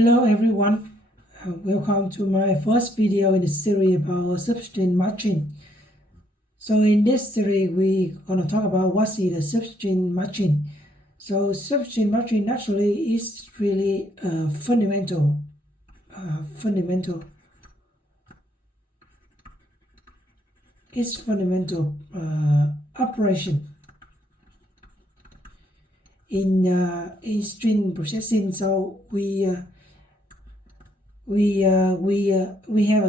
Hello everyone, welcome to my first video in the series about substring matching. So in this series we're gonna talk about what is the substring matching. So substring matching actually is really fundamental operation in string processing. So we have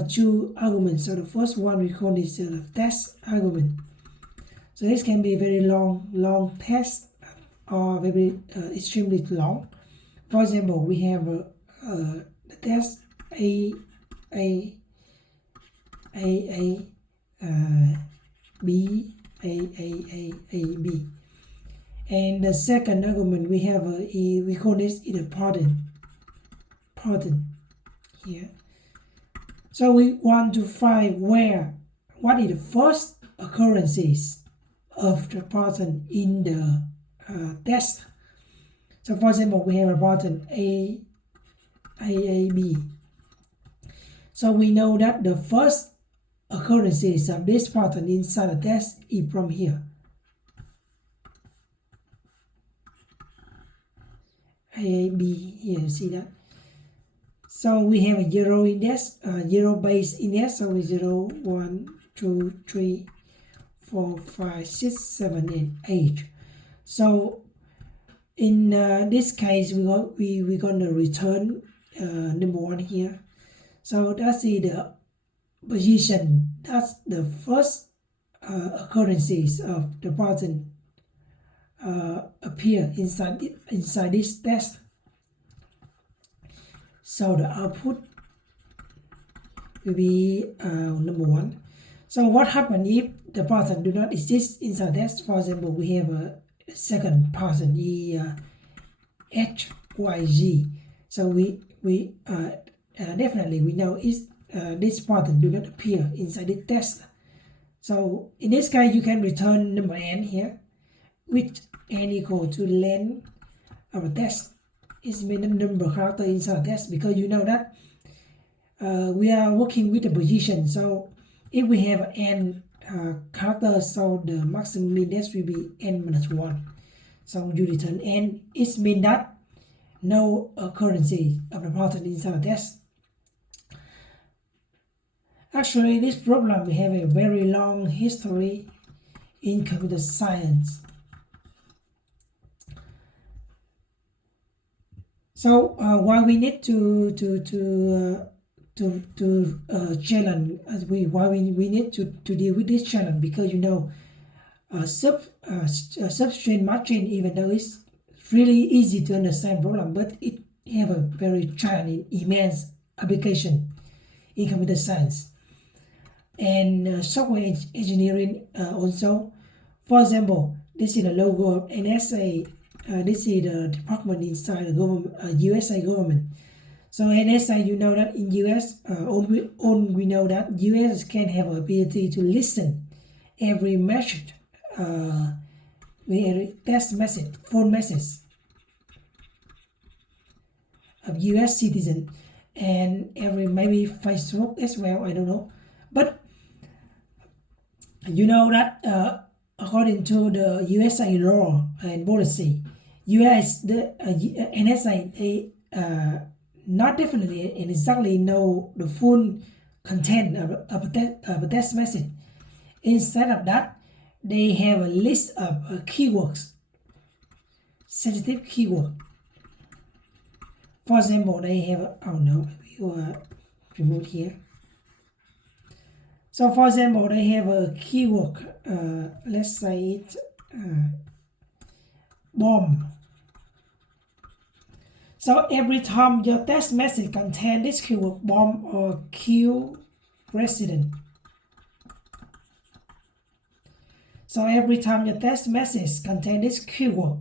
two arguments. So the first one we call this test argument. So this can be very long test or very extremely long. For example, we have the test A B B, and the second argument we have we call this either pattern here. So we want to find what is the first occurrences of the pattern in the test. So for example, we have a pattern A B. So we know that the first occurrences of this pattern inside the test is from here. A B, here you see that. So we have a zero index, zero base index. So 0, 1, 2, 3, 4, 5, 6, 7, and 8. So in this case, we're gonna return number 1 here. So that's the position. That's the first occurrences of the pattern appear inside this test. So the output will be number 1. So what happens if the pattern do not exist inside test? For example, we have a second pattern H Y Z. So we definitely we know is this pattern do not appear inside the test. So in this case, you can return number n here, which n equal to length of the test. It's mean the number of characters inside the test, because you know that we are working with the position. So if we have n characters, so the maximum index will be n minus 1. So you return n. It means that no occurrence of the pattern inside the test. Actually, this problem we have a very long history in computer science. So why we need to challenge, why we need to deal with this challenge, because you know substring matching, even though it's really easy to understand problem, but it have a very challenging, immense application in computer science and software engineering also. For example, this is the logo of NSA. This is the department inside the government, USA government. So NSA, you know that in US, we know that US can have the ability to listen every message, every text message, phone message of US citizen, and every maybe Facebook as well. I don't know, but you know that according to the USA law and policy, US, the NSA, they not definitely and exactly know the full content of a text message. Instead of that, they have a list of keywords, sensitive keyword. For example, they have, oh no, we will remove here. So for example, they have a keyword, let's say it bomb. So every time your text message contains this keyword bomb or kill president. So every time your text message contains this keyword,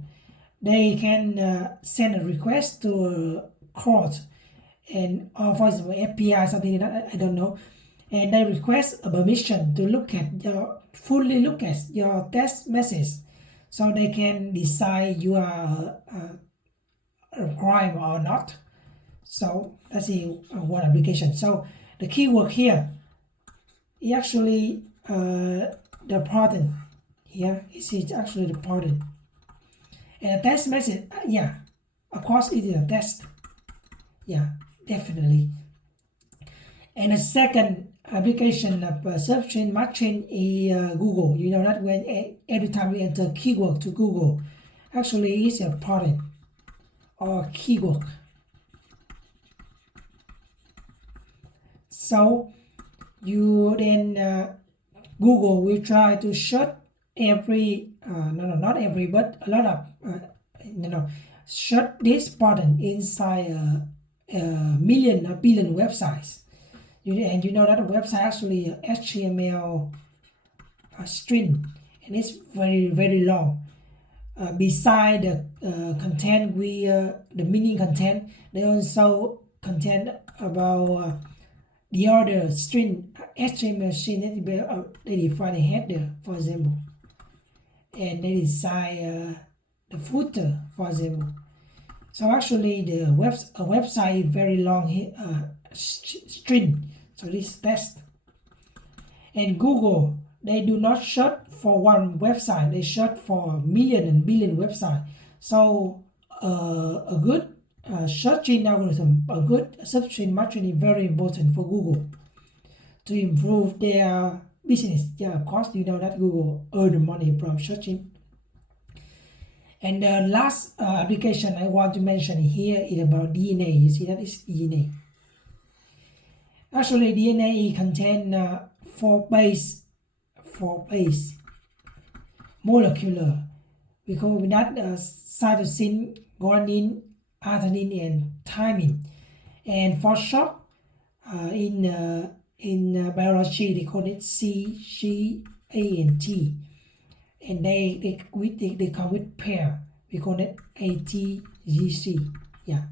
they can send a request to a court, and or for example FBI, something like that, I don't know, and they request a permission to fully look at your text message, so they can decide you are a crime or not. So let's see one application. So the keyword here is actually the pattern. Here it's actually the pattern. And a text message, yeah, of course it is a text. Yeah, definitely. And the second application of search engine matching is Google. You know that when every time we enter keyword to Google, actually it's a pattern or keyword. So you then Google will try to search every not every, but a lot of search this pattern inside a million or billion websites. And you know that a website actually HTML string, and it's very long. Beside the content, the meaning content, they also content about the other string, HTML string that they define a header, for example, and they decide the footer, for example. So actually, a website is very long string. So this test. And Google, they do not search for one website; they search for million and billion websites. So a good searching algorithm, a good search engine matching is very important for Google to improve their business. Yeah, of course, you know that Google earn money from searching. And the last application I want to mention here is about DNA. You see that is DNA. Actually, DNA contains four base molecular. We call that cytosine, guanine, adenine, and thymine. And for short, in biology they call it C, G, A, and T. And they come with pair. We call it ATGC. Yeah.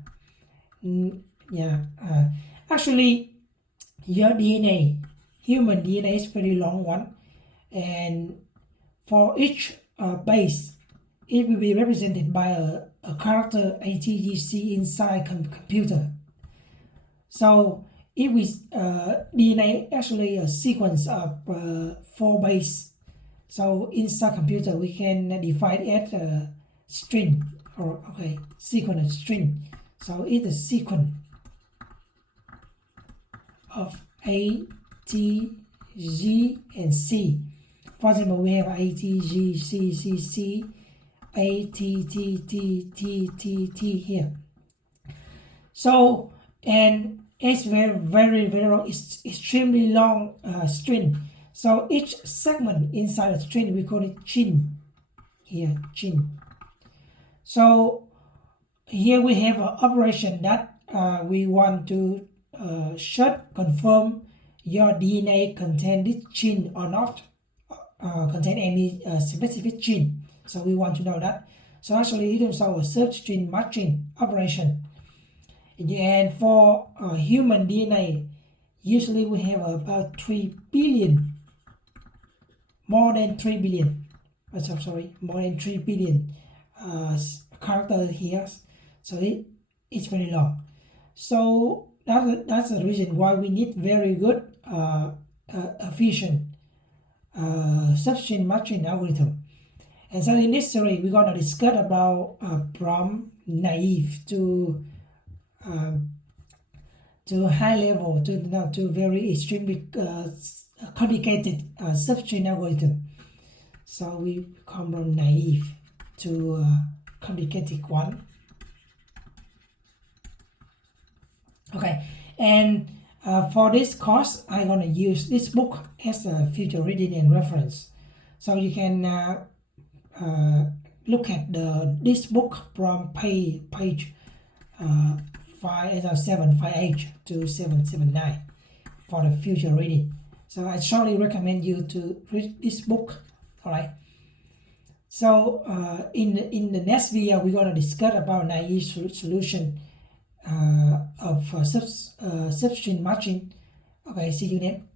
Actually, your DNA, human DNA, is very long one, and for each base, it will be represented by a character ATGC inside computer. So if we DNA actually a sequence of 4 base. So inside computer we can define it as a string, or sequence of string. So it's a sequence of A, T, G, and C. For example, we have A, T, G, C, C, C, A, T, T, T, T, T, T here. So, and it's very long, it's extremely long string. So each segment inside a string, we call it gene. Here, gene. So here we have an operation that we want to confirm your DNA contain this gene or not, contain any specific gene. So we want to know that. So actually it is our search gene matching operation. And for human DNA, usually we have about 3 billion, more than 3 billion. More than 3 billion characters here. So it's very long. So that's the reason why we need very good efficient search engine matching algorithm. And so in this series we're gonna discuss about from naive to high level to very extremely complicated search engine algorithm. So we come from naive to complicated one. Okay, and for this course, I'm gonna use this book as a future reading and reference. So you can look at this book from page 758 to 779 for the future reading. So I strongly recommend you to read this book. All right. So in the next video, we're gonna discuss about naive solution of search engine matching. Okay, see you then.